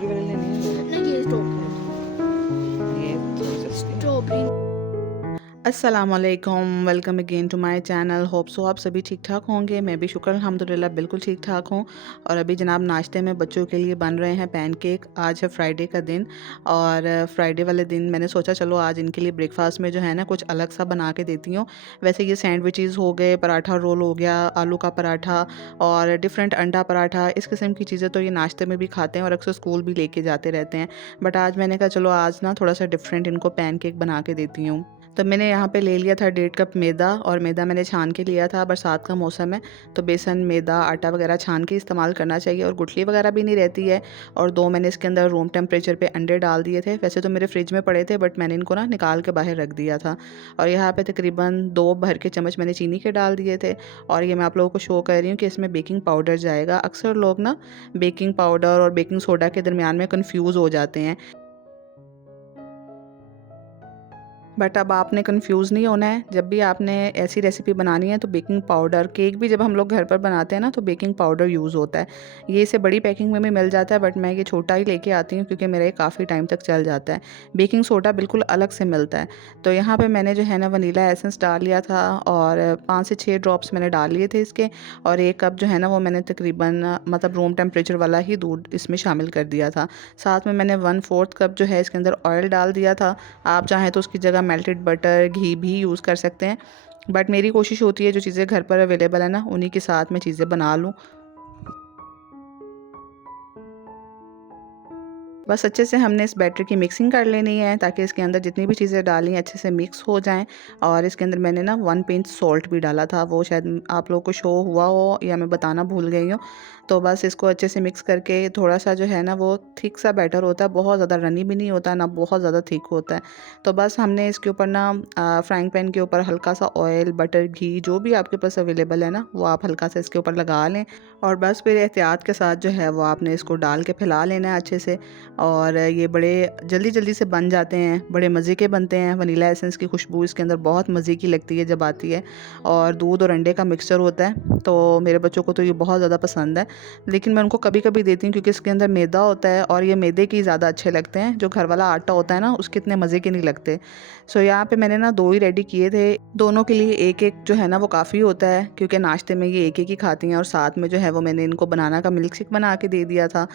Strawberry वाले लेने हैं ना ये ये थोड़ी सस्ती है। स्ट्रॉबेरी। अस्सलामुअलैकुम, welcome again to my channel. Hope so आप सभी ठीक ठाक होंगे। मैं भी शुक्र अल्हम्दुलिल्लाह बिल्कुल ठीक ठाक हूँ। और अभी जनाब नाश्ते में बच्चों के लिए बन रहे हैं पैनकेक। आज है फ्राइडे का दिन और फ्राइडे वाले दिन मैंने सोचा चलो आज इनके लिए ब्रेकफास्ट में जो है ना कुछ अलग सा बना के देती हूँ। वैसे ये सैंडविचेज़ हो गए, पराठा रोल हो गया, आलू का पराठा और डिफरेंट अंडा पराठा, इस किस्म की चीज़ें तो ये नाश्ते में भी खाते हैं और अक्सर स्कूल भी लेके जाते रहते हैं। बट आज मैंने कहा चलो आज ना थोड़ा सा डिफरेंट इनको पैनकेक बना के देती हूँ। तो मैंने यहाँ पे ले लिया था 1.5 कप मैदा और मैदा मैंने छान के लिया था। बरसात का मौसम है तो बेसन, मैदा, आटा वगैरह छान के इस्तेमाल करना चाहिए और गुठली वगैरह भी नहीं रहती है। और 2 मैंने इसके अंदर रूम टेम्परेचर पे अंडे डाल दिए थे। वैसे तो मेरे फ्रिज में पड़े थे बट मैंने इनको ना निकाल के बाहर रख दिया था। और यहाँ पे तकरीबन 2 भर के चम्मच मैंने चीनी के डाल दिए थे। और ये मैं आप लोगों को शो कर रही हूँ कि इसमें बेकिंग पाउडर जाएगा। अक्सर लोग ना बेकिंग पाउडर और बेकिंग सोडा के दरमियान में कन्फ्यूज़ हो जाते हैं। बट अब आपने कंफ्यूज नहीं होना है। जब भी आपने ऐसी रेसिपी बनानी है तो बेकिंग पाउडर, केक भी जब हम लोग घर पर बनाते हैं ना तो बेकिंग पाउडर यूज़ होता है। ये इसे बड़ी पैकिंग में भी मिल जाता है बट मैं ये छोटा ही लेके आती हूँ क्योंकि मेरा ये काफ़ी टाइम तक चल जाता है। बेकिंग सोडा बिल्कुल अलग से मिलता है। तो यहाँ पे मैंने जो है ना वनीला एसेंस डाल लिया था और 5 से 6 ड्रॉप्स मैंने डाल लिए थे इसके। और 1 कप जो है ना वो मैंने तकरीबन मतलब रूम टेम्परेचर वाला ही दूध इसमें शामिल कर दिया था। साथ में मैंने 1/4 कप जो है इसके अंदर ऑयल डाल दिया था। आप चाहें तो उसकी जगह मेल्टेड बटर, घी भी यूज़ कर सकते हैं। बट मेरी कोशिश होती है जो चीज़ें घर पर अवेलेबल है ना उन्हीं के साथ मैं चीज़ें बना लूँ। बस अच्छे से हमने इस बैटर की मिक्सिंग कर लेनी है ताकि इसके अंदर जितनी भी चीज़ें डाली हैं अच्छे से मिक्स हो जाएं। और इसके अंदर मैंने ना 1 पिंच सॉल्ट भी डाला था, वो शायद आप लोगों को शो हुआ हो या मैं बताना भूल गई हूँ। तो बस इसको अच्छे से मिक्स करके थोड़ा सा जो है ना वो थिक सा बैटर होता है, बहुत ज़्यादा रनी भी नहीं होता ना बहुत ज़्यादा थिक होता है। तो बस हमने इसके ऊपर ना फ्राइंग पैन के ऊपर हल्का सा ऑयल, बटर, घी जो भी आपके पास अवेलेबल है ना वो आप हल्का सा इसके ऊपर लगा लें। और बस फिर एहतियात के साथ जो है वो आपने इसको डाल के फैला लेना है अच्छे से। और ये बड़े जल्दी जल्दी से बन जाते हैं, बड़े मज़े के बनते हैं। वनीला एसेंस की खुशबू इसके अंदर बहुत मज़े की लगती है जब आती है। और दूध और अंडे का मिक्सचर होता है तो मेरे बच्चों को तो ये बहुत ज़्यादा पसंद है। लेकिन मैं उनको कभी कभी देती हूँ क्योंकि इसके अंदर मैदा होता है और ये मैदे के ज़्यादा अच्छे लगते हैं। जो घर वाला आटा होता है ना उसके इतने मज़े के नहीं लगते। सो यहाँ पे मैंने ना 2 ही रेडी किए थे। दोनों के लिए एक एक जो है ना वो काफ़ी होता है क्योंकि नाश्ते में ये एक एक ही खाती हैं। और साथ में जो है वो मैंने इनको बनाना का मिल्क शेक बना के दे दिया था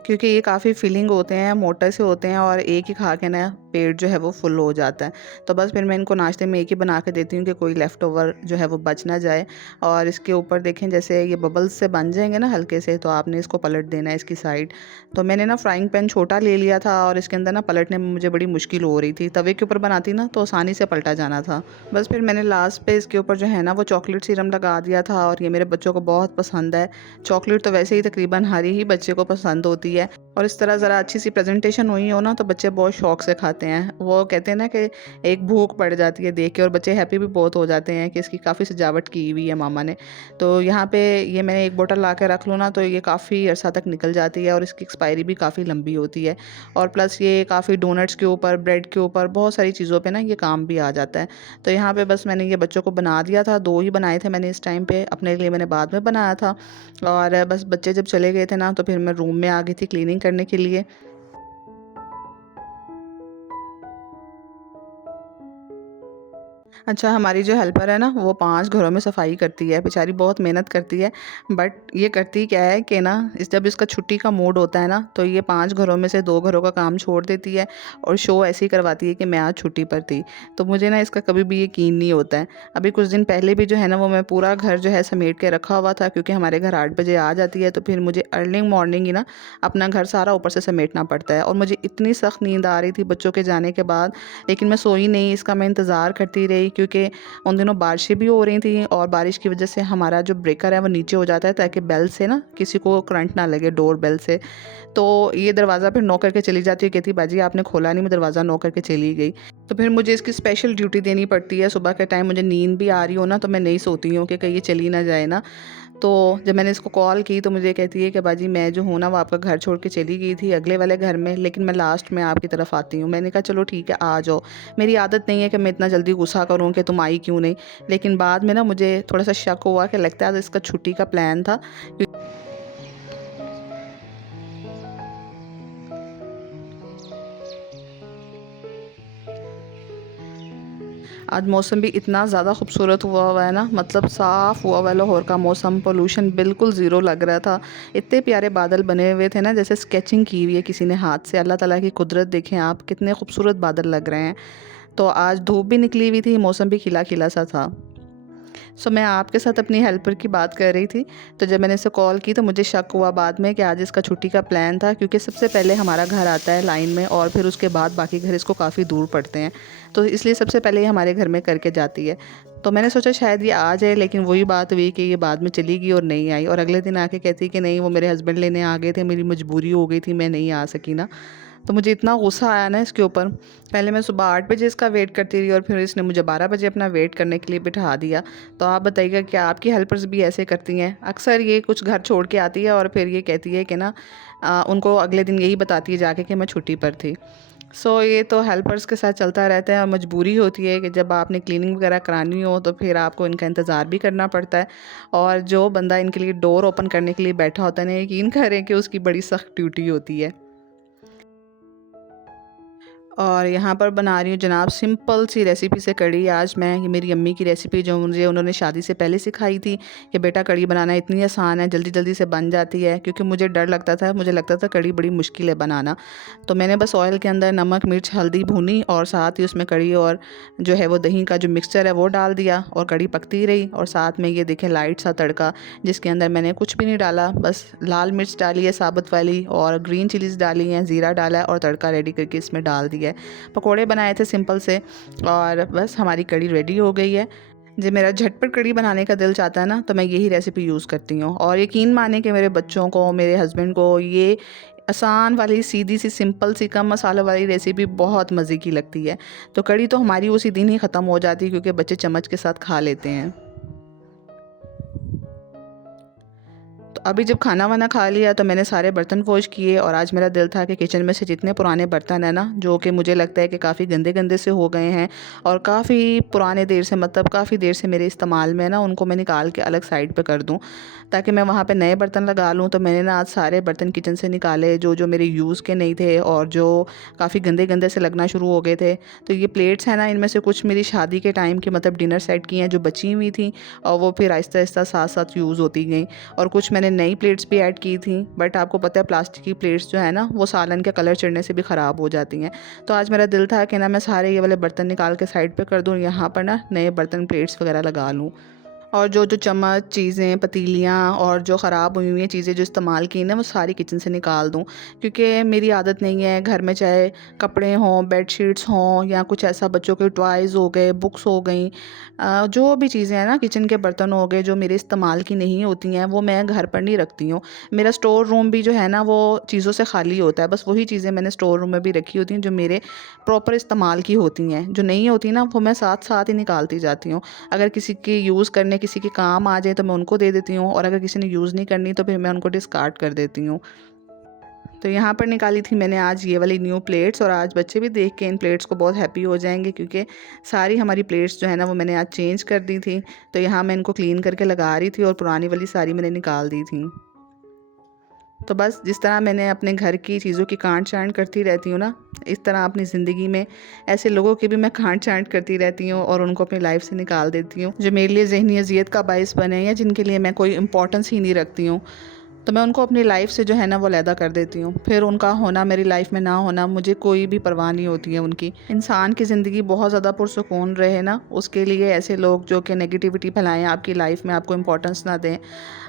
क्योंकि ये काफ़ी फिलिंग होते हैं, मोटे से होते हैं और एक ही खा के ना पेट जो है वो फुल हो जाता है। तो बस फिर मैं इनको नाश्ते में एक ही बना के देती हूँ कि कोई लेफ़्ट ओवर जो है वो बच ना जाए। और इसके ऊपर देखें जैसे ये बबल्स से बन जाएंगे ना हल्के से तो आपने इसको पलट देना है इसकी साइड। तो मैंने ना फ्राइंग पैन छोटा ले लिया था और इसके अंदर ना पलटने में मुझे बड़ी मुश्किल हो रही थी। तवे के ऊपर बनाती ना तो आसानी से पलटा जाना था। बस फिर मैंने लास्ट पे इसके ऊपर जो है ना वो चॉकलेट सिरम लगा दिया था और ये मेरे बच्चों को बहुत पसंद है। चॉकलेट तो वैसे ही तकरीबन हर ही बच्चे को पसंद होती है। और इस तरह ज़रा अच्छी सी प्रेजेंटेशन हुई हो ना तो बच्चे बहुत शौक से खाते हैं। वो कहते हैं ना कि एक भूख पड़ जाती है देख के और बच्चे हैप्पी भी बहुत हो जाते हैं कि इसकी काफ़ी सजावट की हुई है मामा ने। तो यहाँ पे ये मैंने एक बोतल ला के रख लूँ ना तो ये काफ़ी अरसा तक निकल जाती है और इसकी एक्सपायरी भी काफ़ी लंबी होती है। और प्लस ये काफ़ी डोनट्स के ऊपर, ब्रेड के ऊपर, बहुत सारी चीज़ों पे ना ये काम भी आ जाता है। तो यहाँ पे बस मैंने ये बच्चों को बना दिया था। 2 ही बनाए थे मैंने इस टाइम पे, अपने लिए मैंने बाद में बनाया था। और बस बच्चे जब चले गए थे ना तो फिर मैं रूम में आ गई थी क्लीनिंग करने के लिए। अच्छा, हमारी जो हेल्पर है ना वो 5 घरों में सफाई करती है, बेचारी बहुत मेहनत करती है। बट ये करती क्या है कि ना जब इसका छुट्टी का मूड होता है ना तो ये 5 घरों में से 2 घरों का काम छोड़ देती है और शो ऐसे ही करवाती है कि मैं आज छुट्टी पर थी। तो मुझे ना इसका कभी भी यकीन नहीं होता है। अभी कुछ दिन पहले भी जो है ना वो मैं पूरा घर जो है समेट के रखा हुआ था क्योंकि हमारे घर 8 बजे आ जाती है तो फिर मुझे अर्ली मॉर्निंग ही ना अपना घर सारा ऊपर से समेटना पड़ता है। और मुझे इतनी सख्त नींद आ रही थी बच्चों के जाने के बाद, लेकिन मैं सोई नहीं, इसका मैं इंतज़ार करती रही क्योंकि उन दिनों बारिशें भी हो रही थी और बारिश की वजह से हमारा जो ब्रेकर है वो नीचे हो जाता है ताकि बेल से ना किसी को करंट ना लगे, डोर बेल से। तो ये दरवाज़ा फिर नॉक करके चली जाती है, कहती बाजी आपने खोला नहीं, मैं दरवाज़ा नॉक करके चली गई। तो फिर मुझे इसकी स्पेशल ड्यूटी देनी पड़ती है। सुबह के टाइम मुझे नींद भी आ रही हो ना तो मैं नहीं सोती हूँ कि कहीं ये चली ना जाए ना। तो जब मैंने इसको कॉल की तो मुझे कहती है कि बाजी मैं जो हूँ ना वो आपका घर छोड़ के चली गई थी अगले वाले घर में, लेकिन मैं लास्ट में आपकी तरफ आती हूँ। मैंने कहा चलो ठीक है आ जाओ। मेरी आदत नहीं है कि मैं इतना जल्दी गुस्सा करूँ कि तुम आई क्यों नहीं। लेकिन बाद में ना मुझे थोड़ा सा शक हुआ कि लगता है इसका छुट्टी का प्लान था। आज मौसम भी इतना ज़्यादा खूबसूरत हुआ हुआ है ना, मतलब साफ़ हुआ हुआ है लाहौर का मौसम, पोल्यूशन बिल्कुल ज़ीरो लग रहा था। इतने प्यारे बादल बने हुए थे ना, जैसे स्केचिंग की हुई है किसी ने हाथ से। अल्लाह ताला की कुदरत देखें आप, कितने खूबसूरत बादल लग रहे हैं। तो आज धूप भी निकली हुई थी, मौसम भी खिला खिला सा था। मैं आपके साथ अपनी हेल्पर की बात कर रही थी। तो जब मैंने इसे कॉल की तो मुझे शक हुआ बाद में कि आज इसका छुट्टी का प्लान था, क्योंकि सबसे पहले हमारा घर आता है लाइन में और फिर उसके बाद बाकी घर इसको काफ़ी दूर पड़ते हैं। तो इसलिए सबसे पहले ये हमारे घर में करके जाती है। तो मैंने सोचा शायद ये आ जाए, लेकिन वही बात हुई कि ये बाद में चली गई और नहीं आई, और अगले दिन आके कहती कि नहीं, वो मेरे हस्बैंड लेने आ गए थे, मेरी मजबूरी हो गई थी, मैं नहीं आ सकी ना। तो मुझे इतना गुस्सा आया ना इसके ऊपर। पहले मैं सुबह 8 बजे इसका वेट करती रही और फिर इसने मुझे 12 बजे अपना वेट करने के लिए बिठा दिया। तो आप बताइएगा, क्या आपकी हेल्पर्स भी ऐसे करती हैं? अक्सर ये कुछ घर छोड़ के आती है और फिर ये कहती है कि ना उनको अगले दिन यही बताती है जाके कि मैं छुट्टी पर थी। ये तो हेल्पर्स के साथ चलता रहता है, और मजबूरी होती है कि जब आपने क्लीनिंग वगैरह करानी हो तो फिर आपको इनका इंतज़ार भी करना पड़ता है। और जो बंदा इनके लिए डोर ओपन करने के लिए बैठा होता है ना, यकीन करें कि उसकी बड़ी सख्त ड्यूटी होती है। और यहाँ पर बना रही हूँ जनाब सिंपल सी रेसिपी से कढ़ी। आज मैं, ये मेरी अम्मी की रेसिपी जो मुझे उन्होंने शादी से पहले सिखाई थी कि बेटा कढ़ी बनाना इतनी आसान है, जल्दी जल्दी से बन जाती है। क्योंकि मुझे डर लगता था, मुझे लगता था कढ़ी बड़ी मुश्किल है बनाना। तो मैंने बस ऑयल के अंदर नमक मिर्च हल्दी भूनी और साथ ही उसमें कढ़ी और जो है वो दही का जो मिक्सचर है वो डाल दिया, और कढ़ी पकती रही। और साथ में ये देखें लाइट सा तड़का, जिसके अंदर मैंने कुछ भी नहीं डाला, बस लाल मिर्च डाली है साबुत वाली और ग्रीन चिलीज़ डाली हैं, ज़ीरा डाला है और तड़का रेडी करके इसमें डाल दिया है। पकोड़े बनाए थे सिंपल से, और बस हमारी कढ़ी रेडी हो गई है। जब मेरा झटपट कढ़ी बनाने का दिल चाहता है ना, तो मैं यही रेसिपी यूज़ करती हूँ। और यकीन माने कि मेरे बच्चों को, मेरे हस्बैंड को ये आसान वाली सीधी सी सिंपल सी कम मसालों वाली रेसिपी बहुत मज़े की लगती है। तो कढ़ी तो हमारी उसी दिन ही ख़त्म हो जाती है, क्योंकि बच्चे चम्मच के साथ खा लेते हैं। तो अभी जब खाना वाना खा लिया तो मैंने सारे बर्तन वॉश किए, और आज मेरा दिल था कि किचन में से जितने पुराने बर्तन हैं ना, जो कि मुझे लगता है कि काफ़ी गंदे गंदे से हो गए हैं और काफ़ी पुराने देर से, मतलब काफ़ी देर से मेरे इस्तेमाल में ना, उनको मैं निकाल के अलग साइड पे कर दूं, ताकि मैं वहाँ पे नए बर्तन लगा लूँ। तो मैंने ना आज सारे बर्तन किचन से निकाले जो जो मेरे यूज़ के नहीं थे और जो काफ़ी गंदे गंदे से लगना शुरू हो गए थे। तो ये प्लेट्स हैं ना, इनमें से कुछ मेरी शादी के टाइम की, मतलब डिनर सेट की हैं जो बची हुई थी, और वो फिर आहिस्ता आहिस्ता साथ साथ यूज़ होती गई। और कुछ मैंने नई प्लेट्स भी ऐड की थी, बट आपको पता है प्लास्टिक की प्लेट्स जो है ना, वो सालन के कलर चढ़ने से भी ख़राब हो जाती हैं। तो आज मेरा दिल था कि ना मैं सारे ये वाले बर्तन निकाल के साइड पे कर दूँ, यहाँ पर ना नए बर्तन प्लेट्स वगैरह लगा लूँ। और जो जो चम्मच चीज़ें पतीलियाँ और जो ख़राब हुई हुई हैं चीज़ें जो इस्तेमाल की ना, वो सारी किचन से निकाल दूँ। क्योंकि मेरी आदत नहीं है घर में, चाहे कपड़े हों, बेडशीट्स हों, या कुछ ऐसा बच्चों के टॉयज़ हो गए, बुक्स हो गई, जो भी चीज़ें हैं ना, किचन के बर्तन हो गए जो मेरे इस्तेमाल की नहीं होती हैं, वो मैं घर पर नहीं रखती हूँ। मेरा स्टोर रूम भी जो है ना, वो चीज़ों से खाली होता है। बस वही चीज़ें मैंने स्टोर रूम में भी रखी होती हैं जो मेरे प्रॉपर इस्तेमाल की होती हैं। जो नहीं होती ना, वो मैं साथ साथ ही निकालती जाती हूँ। अगर किसी की यूज़ करने, किसी के काम आ जाए तो मैं उनको दे देती हूँ, और अगर किसी ने यूज़ नहीं करनी तो फिर मैं उनको डिस्कार्ड कर देती हूँ। तो यहाँ पर निकाली थी मैंने आज ये वाली न्यू प्लेट्स, और आज बच्चे भी देख के इन प्लेट्स को बहुत हैप्पी हो जाएंगे, क्योंकि सारी हमारी प्लेट्स जो है ना, वो मैंने आज चेंज कर दी थी। तो यहाँ मैं इनको क्लीन करके लगा रही थी, और पुरानी वाली सारी मैंने निकाल दी थी। तो बस जिस तरह मैंने अपने घर की चीज़ों की कांट छांट करती रहती हूँ ना, इस तरह अपनी ज़िंदगी में ऐसे लोगों की भी मैं कांट छांट करती रहती हूँ, और उनको अपनी लाइफ से निकाल देती हूँ, जो मेरे लिए ज़हनी अजियत का बायस बने, या जिनके लिए मैं कोई इंपॉर्टेंस ही नहीं रखती हूँ। तो मैं उनको अपनी लाइफ से जो है ना, वो अलहदा कर देती हूँ। फिर उनका होना मेरी लाइफ में ना होना, मुझे कोई भी परवाह नहीं होती है उनकी। इंसान की ज़िंदगी बहुत ज़्यादा पुरसुकून रहे ना, उसके लिए ऐसे लोग जो कि नेगेटिविटी फैलाएं आपकी लाइफ में, आपको इंपॉर्टेंस ना दें,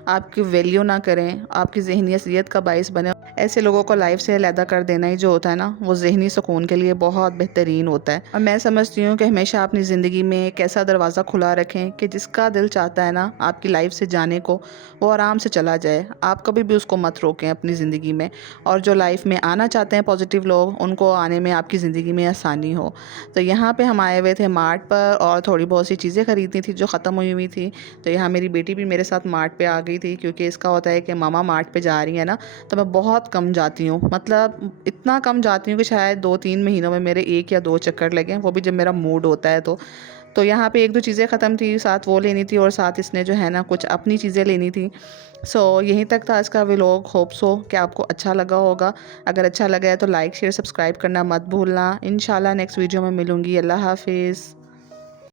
आपकी वैल्यू ना करें, आपकी ज़हनी अज़ियत का बायस बने, ऐसे लोगों को लाइफ से अलहदा कर देना ही जो होता है ना, वो ज़हनी सुकून के लिए बहुत बेहतरीन होता है। और मैं समझती हूँ कि हमेशा अपनी ज़िंदगी में एक ऐसा दरवाज़ा खुला रखें कि जिसका दिल चाहता है ना आपकी लाइफ से जाने को, वो आराम से चला जाए। आप कभी भी उसको मत रोकें अपनी ज़िंदगी में। और जो लाइफ में आना चाहते हैं पॉजिटिव लोग, उनको आने में आपकी ज़िंदगी में आसानी हो। तो यहाँ पे हम आए हुए थे मार्ट पर, और थोड़ी बहुत सी चीज़ें ख़रीदनी थी जो ख़त्म हुई हुई थी। तो यहाँ मेरी बेटी भी मेरे साथ मार्ट पे आ गई थी, क्योंकि इसका होता है कि मामा मार्ट पे जा रही है ना, तो मैं बहुत कम जाती हूँ। मतलब इतना कम जाती हूँ कि शायद 2-3 महीनों में मेरे 1 या 2 चक्कर लगें, वो भी जब मेरा मूड होता है तो यहाँ पे 1-2 चीज़ें ख़त्म थी, साथ वो लेनी थी, और साथ इसने जो है ना कुछ अपनी चीज़ें लेनी थी। यहीं तक था आज का व्लॉग। होप सो कि आपको अच्छा लगा होगा। अगर अच्छा लगा है तो लाइक शेयर सब्सक्राइब करना मत भूलना। इंशाल्लाह नेक्स्ट वीडियो में मिलूँगी। अल्लाह हाफ़िज़।